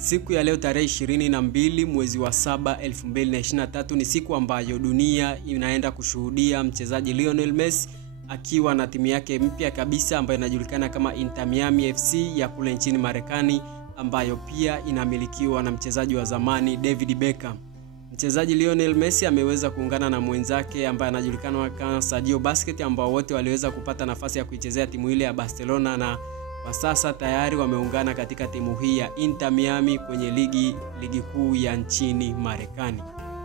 Siku ya leo tarehe 22 mwezi wa 7 2023 ni siku ambayo dunia inaenda kushuhudia mchezaji Lionel Messi akiwa na timu yake mpya kabisa ambayo inajulikana kama Inter Miami FC ya kule nchini Marekani, ambayo pia inamilikiwa na mchezaji wa zamani David Beckham. Mchezaji Lionel Messi ameweza kuungana na mwenzake ambaye anajulikana kama Sergio Busquets, ambao wote waliweza kupata nafasi ya kuichezea timu ile ya Barcelona, na kwa sasa tayari wameungana katika timu hii ya Inter Miami kwenye ligi kuu ya nchini Marekani.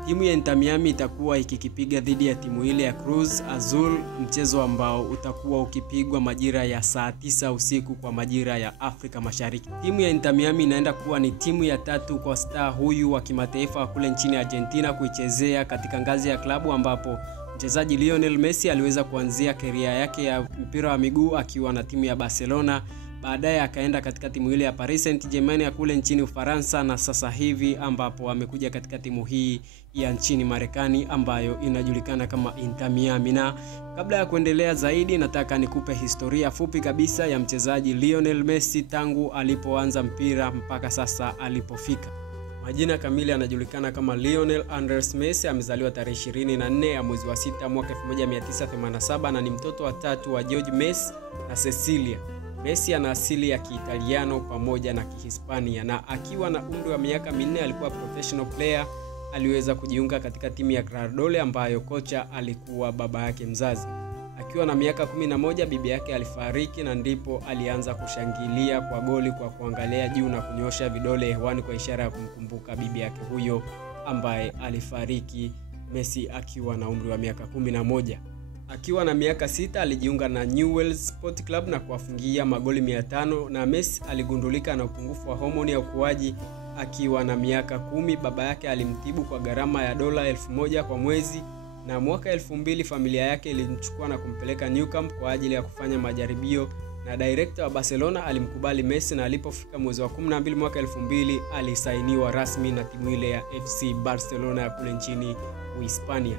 Timu ya Inter Miami itakuwa ikikipiga dhidi ya timu ile ya Cruz Azul, mchezo ambao utakuwa ukipigwa majira ya saa 9 usiku kwa majira ya Afrika Mashariki. Timu ya Inter Miami inaenda kuwa ni timu ya 3 kwa star huyu wa kimataifa kule nchini Argentina kuichezea katika ngazi ya klabu, ambapo mchezaji Lionel Messi aliweza kuanzia career yake ya mpira wa miguu akiwa na timu ya Barcelona. Baadaye akaenda katika timu ile ya Paris Saint-Germain ya kule nchini Ufaransa, na sasa hivi ambapo amekuja katika timu hii ya nchini Marekani ambayo inajulikana kama Inter Miami. Na kabla ya kuendelea zaidi, nataka nikupe historia fupi kabisa ya mchezaji Lionel Messi tangu alipoanza mpira mpaka sasa alipofika. Majina kamili anajulikana kama Lionel Andres Messi. Amezaliwa tarehe 24 ya mwezi wa 6 mwaka 1987 na ni mtoto wa 3 wa George Messi na Cecilia. Messi ana asili ya Kiitaliano pamoja na Kihispania, na akiwa na umri wa miaka 4 alikuwa professional player. Aliweza kujiunga katika timu ya Granadole ambayo kocha alikuwa baba yake mzazi. Akiwa na miaka 11 bibi yake alifariki, na ndipo alianza kushangilia kwa goli kwa kuangalia juu na kunyosha vidole hewani kwa ishara ya kumkumbuka bibi yake huyo ambaye alifariki Messi akiwa na umri wa miaka 11. Akiwa na miaka 6 alijiunga na Newell's Sport Club na kuwafungia magoli 500, na Messi aligundulika na upungufu wa homoni ya ukuaji akiwa na miaka 10. Baba yake alimtibu kwa gharama ya $1000 kwa mwezi, na mwaka 2000 familia yake ilimchukua na kumpeleka Nou Camp kwa ajili ya kufanya majaribio, na director wa Barcelona alimkubali Messi, na alipofika mwezi wa 12 mwaka 2000 alisainiwa rasmi na timu ile ya FC Barcelona ya kule nchini Uhispania.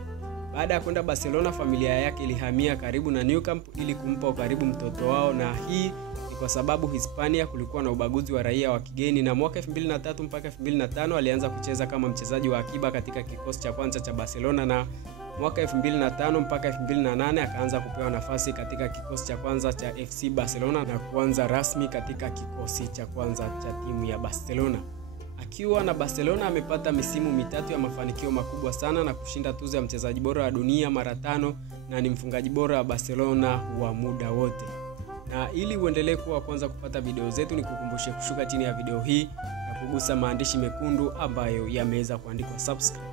Baada ya kwenda Barcelona, familia yake ilihamia karibu na Nou Camp ili kumpa ukaribu mtoto wao, na hii ni kwa sababu Hispania kulikuwa na ubaguzi wa raia wa kigeni. Na mwaka 2003 mpaka 2005 alianza kucheza kama mchezaji wa akiba katika kikosi cha kwanza cha Barcelona, na mwaka 2005 mpaka 2008 akaanza kupewa nafasi katika kikosi cha kwanza cha FC Barcelona na kuanza rasmi katika kikosi cha kwanza cha timu ya Barcelona. Akiwa na Barcelona amepata misimu 3 ya mafanikio makubwa sana na kushinda tuzo ya mchezaji bora wa dunia mara 5, na ni mfungaji bora wa Barcelona wa muda wote. Na ili uendelee kuwa kwanza kupata video zetu, ni kukumbushe kushuka chini ya video hii na kugusa maandishi mekundu ambayo yameweza kuandikwa subscribe.